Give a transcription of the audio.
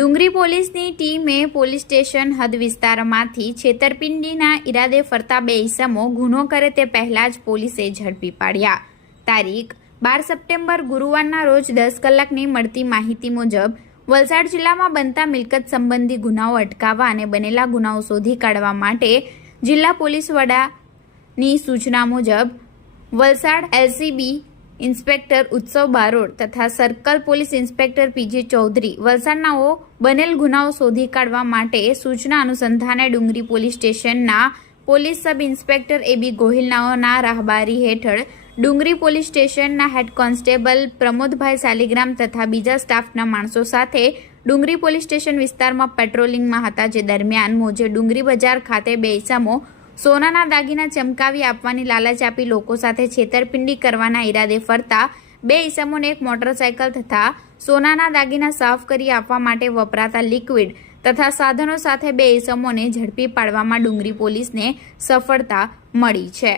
ડુંગરી પોલીસની ટીમે police station હદ વિસ્તારમાંથી છેતરપિંડીના ઈરાદે ફરતા બે ઇસમો ગુનો કરે તે પહેલા જ પોલીસે ઝડપી પાડ્યા. તારીખ, બાર સપ્ટેમ્બર ગુરુવારના રોજ દસ કલાકની મળતી માહિતી મુજબ, વલસાડ જિલ્લામાં બનતા મિલકત સંબંધી ગુનાઓ અટકાવવા અને બનેલા ગુનાઓ શોધી કાઢવા માટે જિલ્લા પોલીસ વડાની સૂચના મુજબ, વલસાડ એલસીબી ઇન્સ્પેક્ટર ઉત્સવ બારોડ તથા circle police inspector PG Chaudhary વલસાડનાઓ બનેલ ગુનાઓ શોધી કાઢવા માટે સૂચના અનુસંધાને ડુંગરી પોલીસ સ્ટેશનના પોલીસ સબ ઇન્સ્પેક્ટર એબી ગોહિલનાઓના રાહબારી હેઠળ ડુંગરી પોલીસ સ્ટેશનના હેડ કોન્સ્ટેબલ પ્રમોદભાઈ સાલિગ્રામ તથા બીજા સ્ટાફના માણસો સાથે ડુંગરી પોલીસ સ્ટેશન વિસ્તારમાં પેટ્રોલિંગમાં હતા, જે દરમિયાન મોજે ડુંગરી બજાર ખાતે બે ઇસમો સોનાના દાગીના ચમકાવી આપવાની લાલચ આપી લોકો સાથે છેતરપિંડી કરવાના ઈરાદે ફરતા બે ઈસમોને એક મોટરસાયકલ તથા સોનાના દાગીના સાફ કરી આપવા માટે વપરાતા લિક્વિડ તથા સાધનો સાથે બે ઈસમોને ઝડપી પાડવામાં ડુંગરી પોલીસને સફળતા મળી છે.